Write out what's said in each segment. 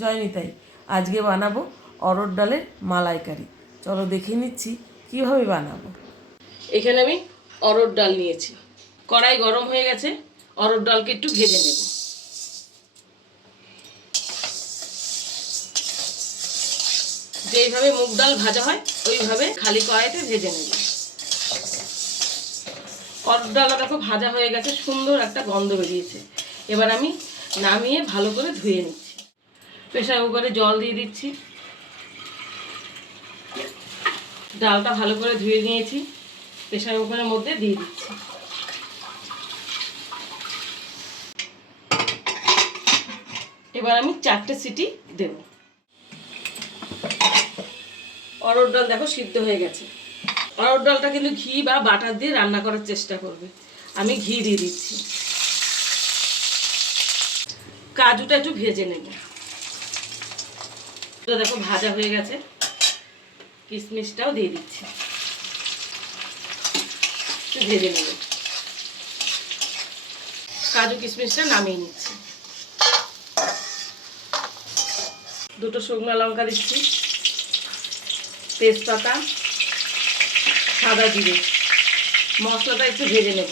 জয়নিতাই আজকে বানাবো অরড় ডালের মালাইকারি। চলো দেখে নিচ্ছি কীভাবে বানাবো। এখানে আমি অরড় ডাল নিয়েছি। কড়াই গরম হয়ে গেছে অরড় ডালকে একটু ভেজে নেব। যেইভাবে মুগ ডাল ভাজা হয়, ওইভাবে খালি কড়াইতে ভেজে নেব। অরড় ডালটা দেখো ভাজা হয়ে গেছে, সুন্দর একটা গন্ধ বেরিয়েছে। এবার আমি নামিয়ে ভালো করে ধুয়ে নিচ্ছি। প্রেশার কুকারে জল দিয়ে দিচ্ছি। ডালটা ভালো করে ধুয়ে নিয়েছি প্রেশার কুকারের মধ্যে দিয়ে দিচ্ছি। এবার আমি চারটে সিটি দেব। অরড় ডাল দেখো সিদ্ধ হয়ে গেছে। অরড় ডালটা কিন্তু ঘি বা বাটার দিয়ে রান্না করার চেষ্টা করবে। আমি ঘি দিয়ে দিচ্ছি। কাজুটা একটু ভেজে নেব। এটা দেখো ভাজা হয়ে গেছে। কিশমিশটাও দিয়ে দিচ্ছি। ভেজে নেব। কাজু কিশমিশটা নামিয়ে নিচ্ছি। দুটো শুকনো লঙ্কা দিচ্ছি। তেজপাতা, সাদা জিরে। মশলাটা একটু ভেজে নেব।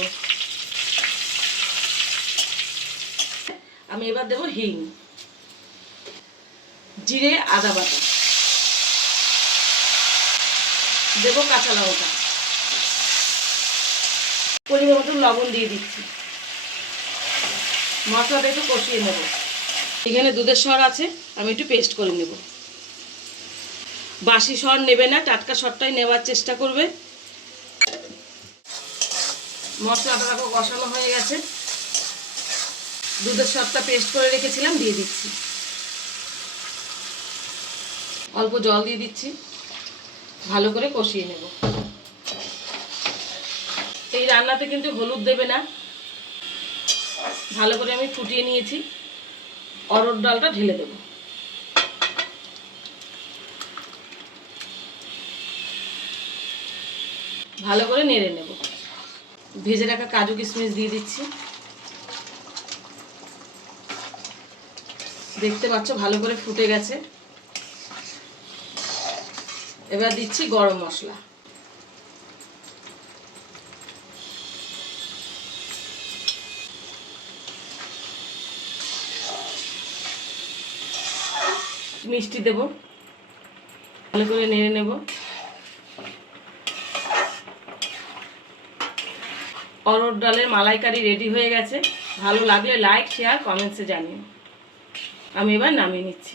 আমি এবার দেবো হিং। জিরে, আদা বাটা। দেবো কাঁচা লঙ্কা। পরিমাণ মতো লবণ দিয়ে দিচ্ছি। মশলাটা একটু কষিয়ে নেব। এখানে দুধের সর আছে, আমি একটু পেস্ট করে নেব। বাসি সর নেবে না, টাটকা সরটাই নেওয়ার চেষ্টা করবে। মশলাটা কষানো হয়ে গেছে। দুধের সরটা পেস্ট করে রেখেছিলাম, দিয়ে দিচ্ছি। অল্প জল দিয়ে দিচ্ছি। ভালো করে কষিয়ে নেব। এই রান্নাতে কিন্তু হলুদ দেবে না। ভালো করে আমি ফুটিয়ে নিয়েছি। অরড় ডালটা ঢেলে দেব। ভালো করে নেড়ে নেব। ভেজে রাখা কাজু কিশমিশ দিয়ে দিচ্ছি। দেখতে পাচ্ছ ভালো করে ফুটে গেছে। এবার দিচ্ছি গরম মশলা। মিষ্টি দেব। ভালো করে নেড়ে নেব। অরড় ডালের মালাইকারি রেডি হয়ে গেছে। ভালো লাগলে লাইক শেয়ার কমেন্টসে জানিও। আমি এবার নামিয়ে নিচ্ছি।